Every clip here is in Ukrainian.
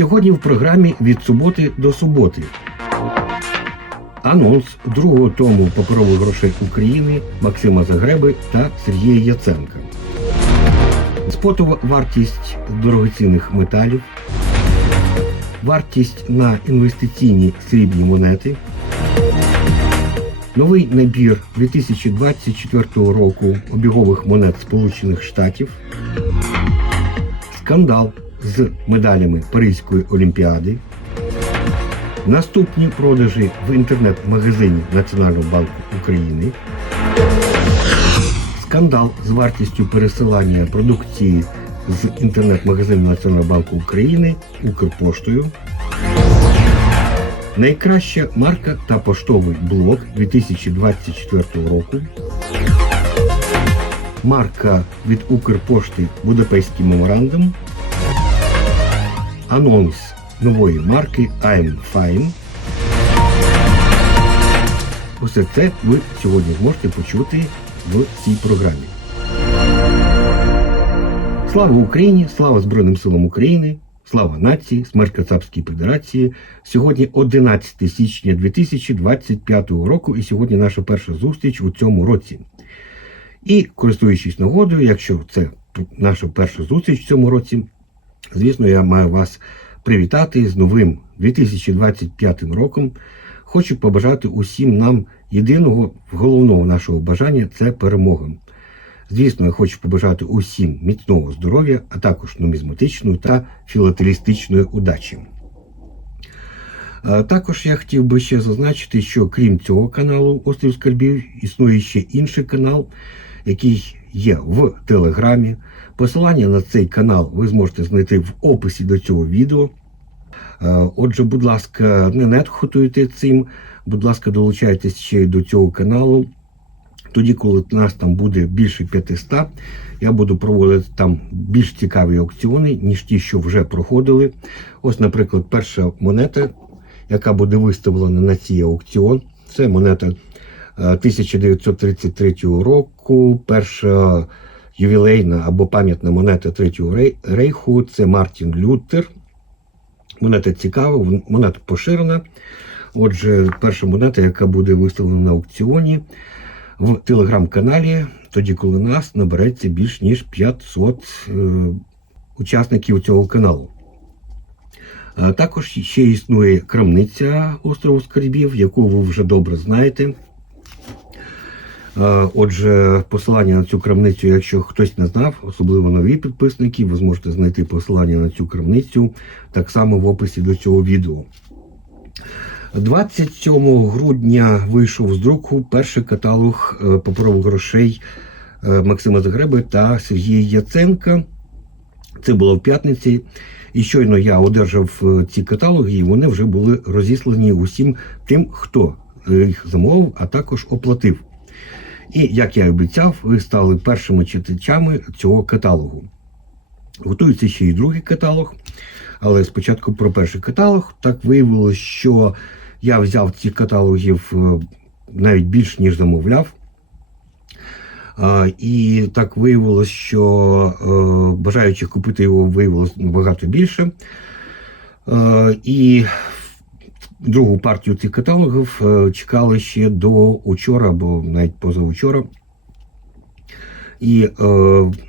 Сьогодні в програмі від суботи до суботи. Анонс. Другого тому паперових грошей України Максима Загреби та Сергія Яценка. Спотова вартість дорогоцінних металів, вартість на інвестиційні срібні монети, новий набір 2024 року обігових монет Сполучених Штатів, скандал з медалями Паризької олімпіади, наступні продажі в інтернет-магазині Національного банку України, скандал з вартістю пересилання продукції з інтернет-магазину Національного банку України Укрпоштою. Найкраща марка та поштовий блок 2024 року. Марка від Укрпошти Будапештський меморандум. Анонс нової марки I'm Fine. Усе це ви сьогодні зможете почути в цій програмі. Слава Україні! Слава Збройним силам України! Слава нації, смерть Кацапській Федерації. Сьогодні 11 січня 2025 року, і сьогодні наша перша зустріч у цьому році. І користуючись нагодою, якщо це наша перша зустріч в цьому році, звісно, я маю вас привітати з новим 2025 роком. Хочу побажати усім нам єдиного головного нашого бажання це перемога. Звісно, я хочу побажати усім міцного здоров'я, а також нумізматичної та філателістичної удачі. Також я хотів би ще зазначити, що крім цього каналу Острів Скарбів існує ще інший канал, який є в Телеграмі. Посилання на цей канал ви зможете знайти в описі до цього відео. Е, Отже, будь ласка, не нехтуйте цим. Будь ласка, долучайтесь ще й до цього каналу. Тоді, коли нас там буде більше 500, я буду проводити там більш цікаві аукціони, ніж ті, що вже проходили. Ось, наприклад, перша монета, яка буде виставлена на цей аукціон, це монета е, 1933 року. Перша ювілейна або пам'ятна монета Третього рейху це Мартін Лютер. Монета цікава, монета поширена. Отже, перша монета, яка буде виставлена на аукціоні в телеграм-каналі, тоді, коли нас набереться більш ніж 500 е, учасників цього каналу. А також ще існує крамниця острову Скарбів, яку ви вже добре знаєте. Отже, посилання на цю крамницю, якщо хтось не знав, особливо нові підписники, ви зможете знайти посилання на цю крамницю так само в описі до цього відео. 27 грудня вийшов з друку перший каталог е, паперових грошей е, Максима Загреби та Сергія Яценка. Це було в п'ятниці. І щойно я одержав е, ці каталоги, і вони вже були розіслані усім тим, хто їх замовив, а також оплатив. І як я і обіцяв, ви стали першими читачами цього каталогу. Готується ще й другий каталог. Але спочатку про перший каталог. Так виявилося, що я взяв цих каталогів е, навіть більш ніж замовляв. І так виявилося, що е, бажаючих купити його виявилося набагато більше. Е, І другу партію цих каталогів е, чекали ще до учора, або навіть позавчора. І е,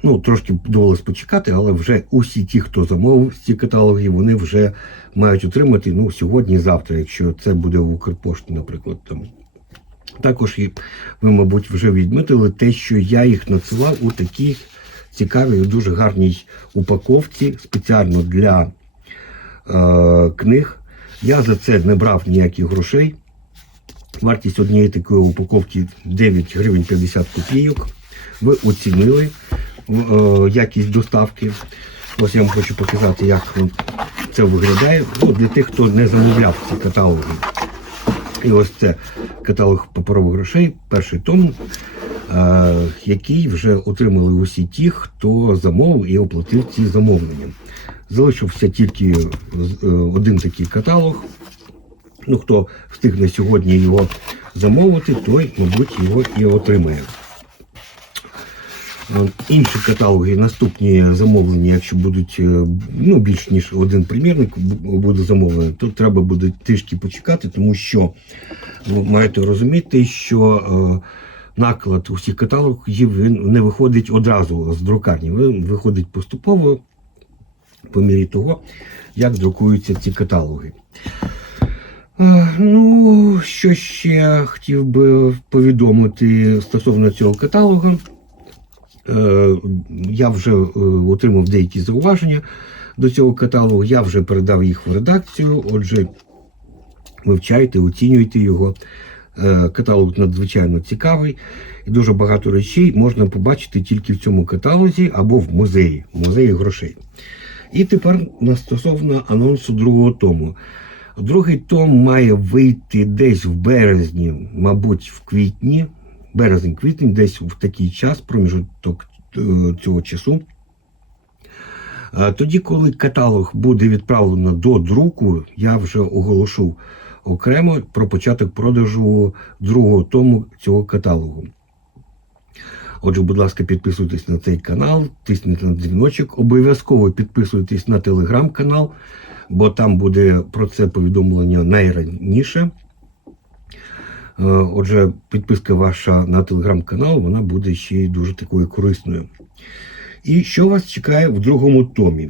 ну, трошки довелося почекати, але вже усі ті, хто замовив ці каталоги, вони вже мають отримати ну, сьогодні-завтра, якщо це буде в Укрпошті, наприклад. Там. Також і ви, мабуть, вже відмітили те, що я їх надсилав у такій цікавій, дуже гарній упаковці спеціально для е, книг. Я за це не брав ніяких грошей. Вартість однієї такої упаковки 9 гривень 50 копійок. Ви оцінили е, якість доставки. Ось я вам хочу показати, як це виглядає. Ну, для тих, хто не замовляв ці каталоги. І ось це каталог паперових грошей, перший том, е, який вже отримали усі ті, хто замовив і оплатив ці замовлення. Залишився тільки е, один такий каталог. Ну, хто встигне сьогодні його замовити, той, мабуть, його і отримає. Е, Інші каталоги, наступні замовлення, якщо будуть е, ну, більш ніж один примірник бу- буде замовлений, то треба буде трішки почекати, тому що ви маєте розуміти, що наклад усіх каталогів він не виходить одразу з друкарні, він виходить поступово по мірі того, як друкуються ці каталоги. Ну, що ще хотів би повідомити стосовно цього каталогу. Е, Я вже е, отримав деякі зауваження до цього каталогу, я вже передав їх в редакцію. Отже, вивчайте, оцінюйте його. Е, Каталог надзвичайно цікавий, і дуже багато речей можна побачити тільки в цьому каталозі або в музеї, в музеї грошей. І тепер стосовно анонсу другого тому. Другий том має вийти десь в березні, мабуть, в квітні, березень-квітень, десь в такий час, проміжок е, цього часу. Е, Тоді, коли каталог буде відправлено до друку, я вже оголошу окремо про початок продажу другого тому цього каталогу. Отже, будь ласка, підписуйтесь на цей канал, тисніть на дзвіночок, обов'язково підписуйтесь на телеграм-канал, бо там буде про це повідомлення найраніше. Е, Отже, підписка ваша на телеграм-канал, вона буде ще й дуже такою корисною. І що вас чекає в другому томі?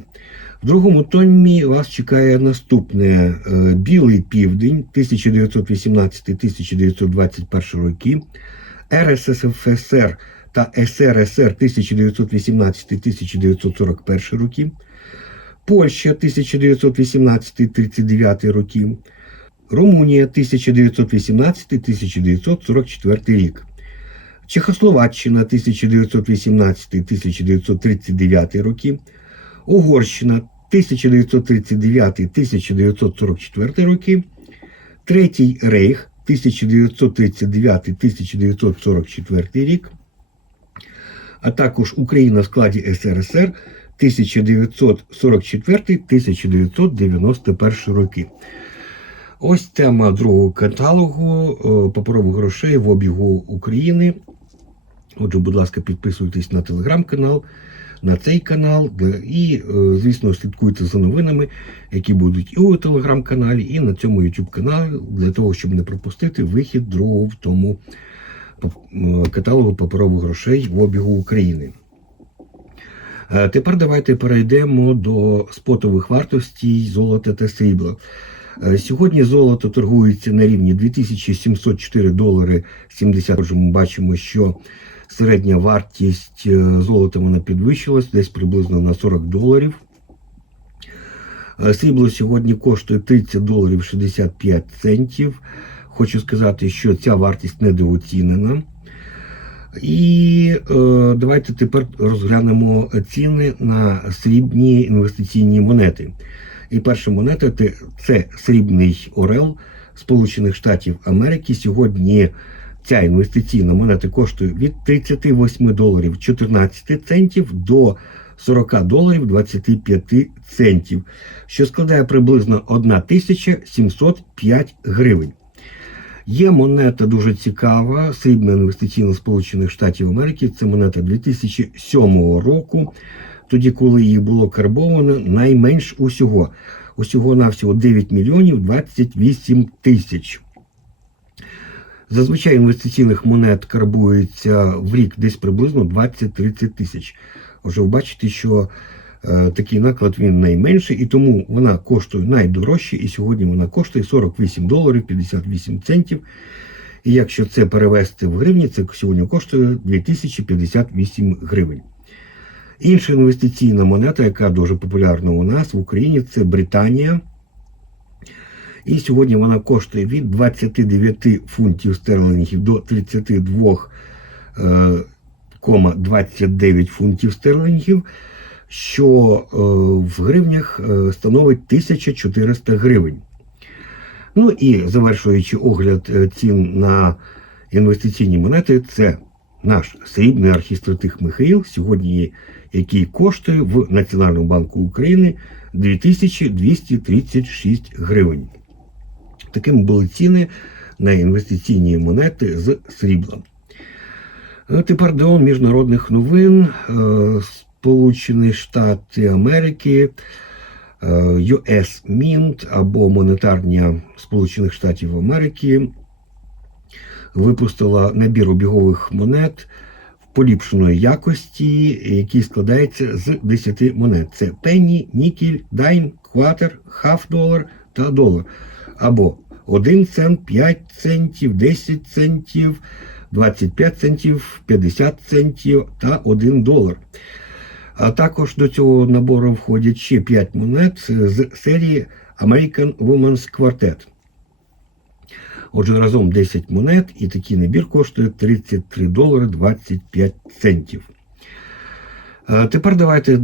В другому томі вас чекає наступне е, Білий південь 1918-1921 роки, РСФСР та СРСР 1918-1941 роки, Польща 1918-39 роки, Румунія 1918-1944 рік. Чехословаччина 1918-1939 роки, Угорщина 1939-1944 роки, Третій Рейх 1939-1944 рік, а також Україна в складі СРСР 1944-1991 роки. Ось тема другого каталогу е, паперових грошей в обігу України. Отже, будь ласка, підписуйтесь на телеграм-канал, на цей канал і, е, звісно, слідкуйте за новинами, які будуть і у телеграм-каналі, і на цьому YouTube каналі, для того, щоб не пропустити вихід другого в тому каталогу паперових грошей в обігу України. Е, Тепер давайте перейдемо до спотових вартостей золота та срібла. Е, Сьогодні золото торгується на рівні 2704 долари 70. Отже, ми бачимо, що середня вартість е, золота вона підвищилась десь приблизно на 40 доларів. Срібло сьогодні коштує 30 доларів 65 центів. Хочу сказати, що ця вартість недооцінена. І е, давайте тепер розглянемо ціни на срібні інвестиційні монети. І перша монета це срібний Орел Сполучених Штатів Америки. Сьогодні ця інвестиційна монета коштує від 38 доларів 14 центів до 40 доларів 25 центів, що складає приблизно 1705 гривень. Є монета дуже цікава, срібна інвестиційна Сполучених Штатів Америки. Це монета 2007 року, тоді, коли її було карбовано найменш усього. Усього навсього 9 мільйонів 28 тисяч. Зазвичай інвестиційних монет карбується в рік десь приблизно 20-30 тисяч. Отже, ви бачите, що такий наклад він найменший, і тому вона коштує найдорожче, і сьогодні вона коштує 48 доларів 58 центів. І якщо це перевести в гривні, це сьогодні коштує 2058 гривень. Інша інвестиційна монета, яка дуже популярна у нас в Україні, це Британія. І сьогодні вона коштує від 29 фунтів стерлингів до 32,29 фунтів стерлингів, що е, в гривнях е, становить 1400 гривень. Ну і завершуючи огляд е, цін на інвестиційні монети, це наш срібний архістратих Михаїл, сьогодні який коштує в Національному банку України 2236 гривень. Такими були ціни на інвестиційні монети з срібла. Е, Тепер до міжнародних новин. Сполучені Штати Америки, е, US Mint або монетарня Сполучених Штатів Америки випустила набір обігових монет поліпшеної якості, який складається з 10 монет. Це пенні, нікель, дайм, кватер, хаф долар та долар. Або 1 цент, 5 центів, 10 центів, 25 центів, 50 центів та 1 долар. А також до цього набору входять ще 5 монет з серії American Women's Quartet. Отже, разом 10 монет, і такий набір коштує 33 долари 25 центів. Тепер давайте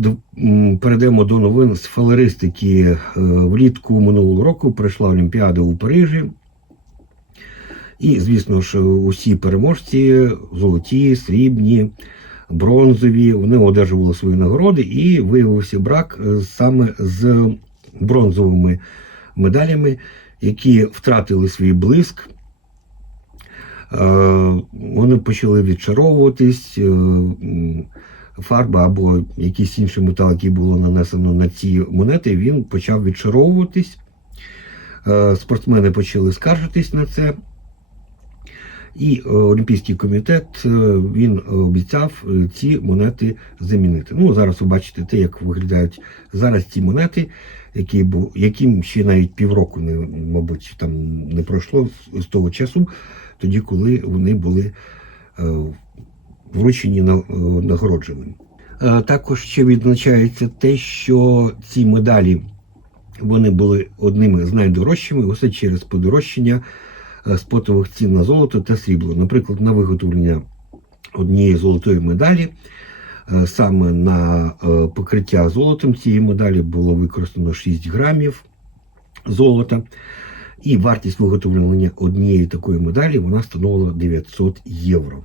перейдемо до новин з фалеристики. Е, Влітку минулого року пройшла Олімпіада у Парижі. І, звісно ж, усі переможці золоті, срібні, бронзові, вони одержували свої нагороди, і виявився брак е, саме з бронзовими медалями, які втратили свій блиск. Е, Вони почали відчаровуватись. е, Фарба або якийсь інший метал, який було нанесено на ці монети, він почав відчаровуватись. Спортсмени почали скаржитись на це. І е, Олімпійський комітет е, він обіцяв е, ці монети замінити. Ну, зараз ви бачите те, як виглядають зараз ці монети, які, яким ще навіть півроку не, мабуть, там не пройшло з- того часу, тоді, коли вони були вручені на, нагородженим. Також ще відзначається те, що ці медалі вони були одними з найдорожчими, усе через подорожчання спотових цін на золото та срібло. Наприклад, на виготовлення однієї золотої медалі, е, саме на е, покриття золотом цієї медалі було використано 6 грамів золота. І вартість виготовлення однієї такої медалі вона становила 900 євро.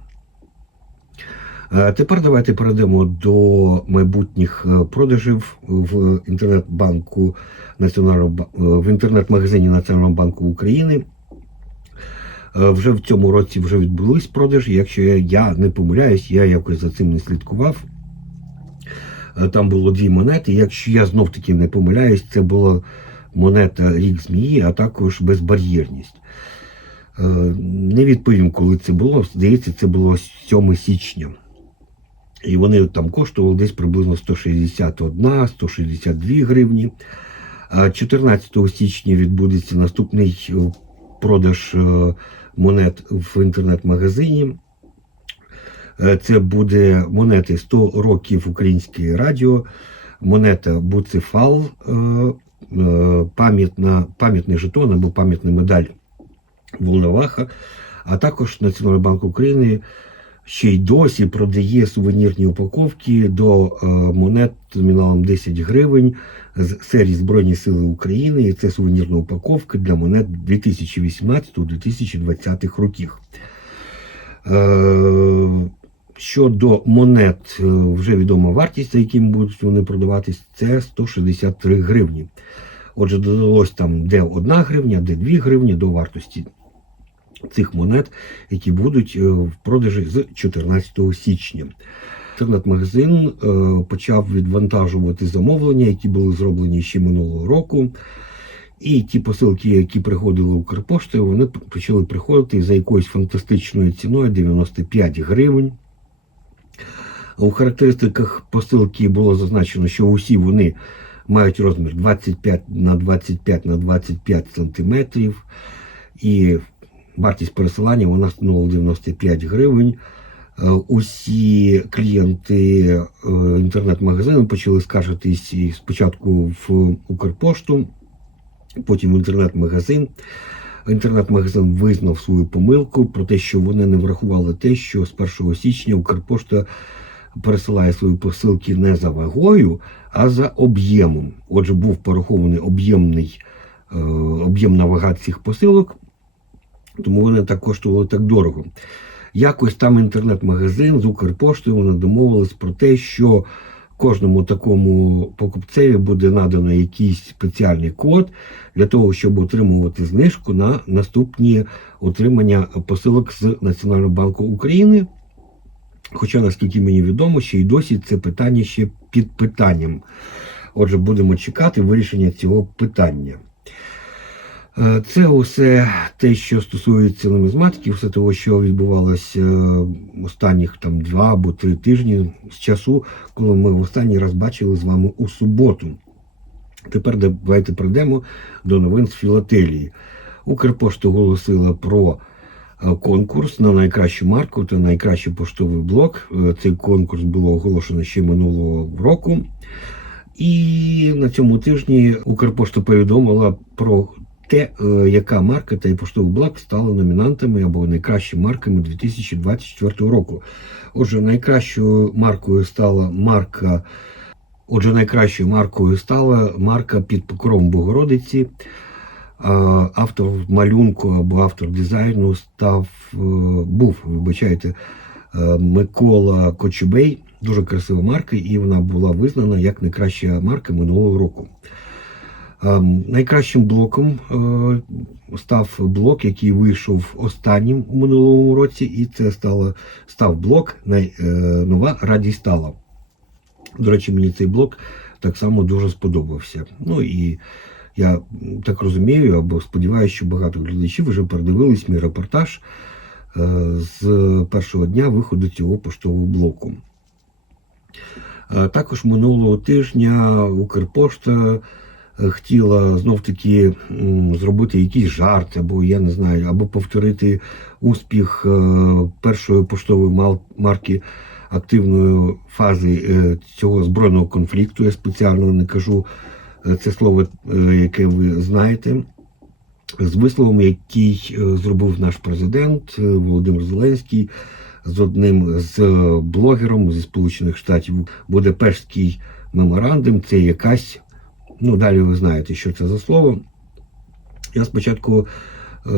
Е, Тепер давайте перейдемо до майбутніх е, продажів в інтернет-банку Національного е, в інтернет-магазині Національного банку України. Е, Вже в цьому році вже відбулись продажі. Якщо я, не помиляюсь, я якось за цим не слідкував. Е, Там було дві монети. Якщо я знов таки не помиляюсь, це була монета рік змії, а також безбар'єрність. Е, Не відповім, коли це було. Здається, це було 7 січня. І вони там коштували десь приблизно 161-162 гривні. А 14 січня відбудеться наступний продаж е, монет в інтернет-магазині. Е, Це буде монети 100 років українське радіо, монета Буцефал, е, пам'ятний жетон або пам'ятна медаль Волноваха, а також Національний банк України ще й досі продає сувенірні упаковки до е, монет номіналом 10 гривень з серії Збройні Сили України. І це сувенірна упаковка для монет 2018-2020 років. Е, Щодо монет, е, вже відома вартість, за яким будуть вони продаватись, це 163 гривні. Отже, додалось там де 1 гривня, де 2 гривні до вартості цих монет, які будуть е, в продажі з 14 січня. Інтернет-магазин е, почав відвантажувати замовлення, які були зроблені ще минулого року. І ті посилки, які приходили Укрпоштою, вони почали приходити за якоюсь фантастичною ціною 95 гривень. У характеристиках посилки було зазначено, що усі вони мають розмір 25 на 25 на 25 сантиметрів. І вартість пересилання вона становила 95 гривень. Е, Усі клієнти е, інтернет-магазину почали скаржитись спочатку в Укрпошту, потім в інтернет-магазин. Інтернет-магазин визнав свою помилку про те, що вони не врахували те, що з 1 січня Укрпошта пересилає свої посилки не за вагою, а за об'ємом. Отже, був порахований об'ємний, е, об'ємна вага цих посилок, тому вони так коштували так дорого. Якось там інтернет-магазин з Укрпоштою вони домовились про те, що кожному такому покупцеві буде надано якийсь спеціальний код для того, щоб отримувати знижку на наступні отримання посилок з Національного банку України. Хоча, наскільки мені відомо, ще й досі це питання ще під питанням. Отже, будемо чекати вирішення цього питання. Е, Це усе те, що стосується нумізматики, все того, що відбувалося е, останніх там два або три тижні з часу, коли ми в останній раз бачили з вами у суботу. Тепер давайте прийдемо до новин з філателії. Укрпошта оголосила про е, конкурс на найкращу марку та найкращий поштовий блок. Цей конкурс було оголошено ще минулого року. І на цьому тижні Укрпошта повідомила про те, е, яка марка та і поштовий блок стали номінантами або найкращими марками 2024 року. Отже, найкращою маркою стала марка. Отже, найкращою маркою стала марка під покровом Богородиці. Автор малюнку або автор дизайну став е, був, вибачайте, е, Микола Кочубей. Дуже красива марка, і вона була визнана як найкраща марка минулого року. Е, Найкращим блоком е, став блок, який вийшов останнім у минулому році, і це стало, став блок е, Нова радість стала. До речі, мені цей блок так само дуже сподобався. Ну і я так розумію, або сподіваюся, що багато глядачів вже передивились мій репортаж е, з першого дня виходу цього поштового блоку. Також минулого тижня Укрпошта хотіла знов-таки зробити якийсь жарт, або я не знаю, або повторити успіх е, першої поштової марки активної фази е, цього збройного конфлікту. Я спеціально не кажу е, це слово, е, яке ви знаєте. З висловом, який е, зробив наш президент е, Володимир Зеленський з одним з е, блогером зі Сполучених Штатів Будапештський меморандум. Це якась, ну далі ви знаєте, що це за слово. Я спочатку е,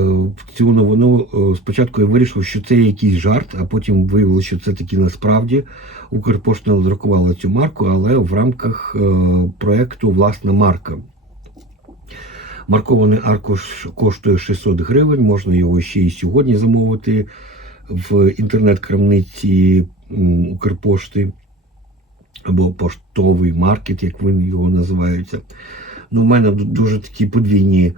цю новину е, спочатку я вирішив, що це якийсь жарт, а потім виявилося, що це таки насправді Укрпошта надрукувала цю марку, але в рамках е, проекту Власна марка. Маркований аркуш коштує 600 гривень, можна його ще і сьогодні замовити в інтернет-крамниці Укрпошти або поштовий маркет, як вони його називаються. Ну, у мене дуже такі подвійні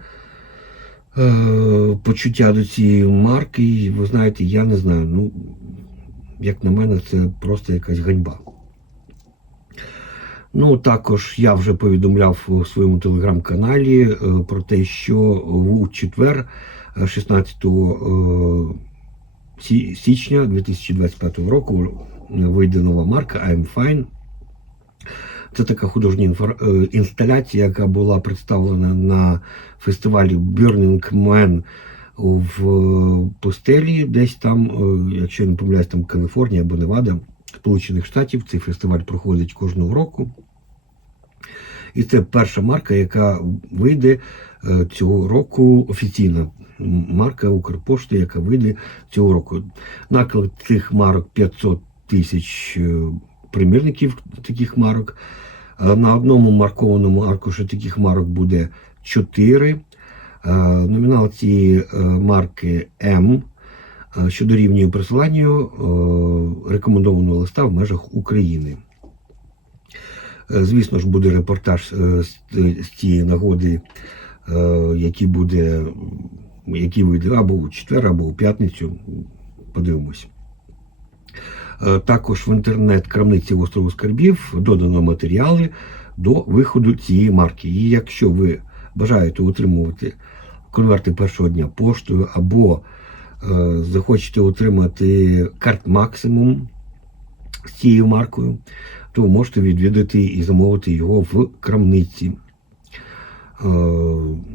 е, почуття до цієї марки. І, ви знаєте, я не знаю. Ну, як на мене, це просто якась ганьба. Ну, також я вже повідомляв у своєму телеграм-каналі е, про те, що у четвер, е, 16 е, січня 2025 року, вийде нова марка I'm Fine. Це така художня е, інсталяція, яка була представлена на фестивалі Burning Man в е, пустелі, десь там, е, якщо я не помиляюсь, там Каліфорнія або Невада, Сполучених Штатів. Цей фестиваль проходить кожного року. І це перша марка, яка вийде цього року офіційна марка Укрпошти, яка вийде цього року. Наклад цих марок 500 тисяч примірників таких марок. Е, На одному маркованому аркуші таких марок буде 4. Е, Номінал цієї е, марки М, що дорівнює присиланню рекомендованого листа в межах України. Звісно ж, буде репортаж з, цієї нагоди, який буде, який вийде або у четвер, або у п'ятницю. Подивимось. Е, Також в інтернет-крамниці острову Скарбів додано матеріали до виходу цієї марки. І якщо ви бажаєте отримувати конверти першого дня поштою, або е, захочете отримати карт максимум з цією маркою, то можете відвідати і замовити його в крамниці. Е,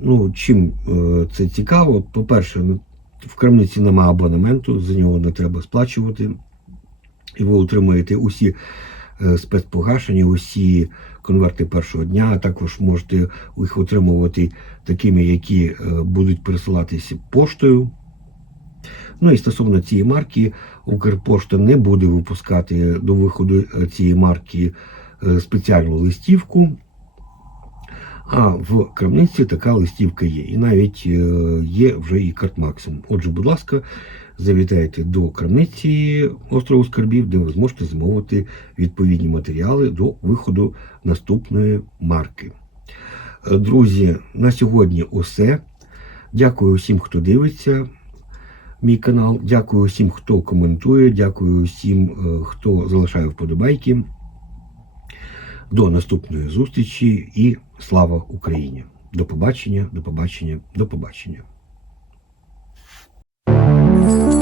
ну, чим е, це цікаво? По-перше, в крамниці немає абонементу, за нього не треба сплачувати. І ви отримаєте усі е, спецпогашення, усі конверти першого дня, а також можете їх отримувати такими, які е, будуть пересилатися поштою. Ну і стосовно цієї марки, Укрпошта не буде випускати до виходу е, цієї марки спеціальну листівку. А в крамниці така листівка є. І навіть є вже і карт Максимум. Отже, будь ласка, завітайте до крамниці острову Скарбів, де ви зможете замовити відповідні матеріали до виходу наступної марки. Е, Друзі, на сьогодні усе. Дякую всім, хто дивиться мій канал. Дякую всім, хто коментує. Дякую всім, е, хто залишає вподобайки. До наступної зустрічі і слава Україні! До побачення, до побачення, до побачення. Mm-hmm.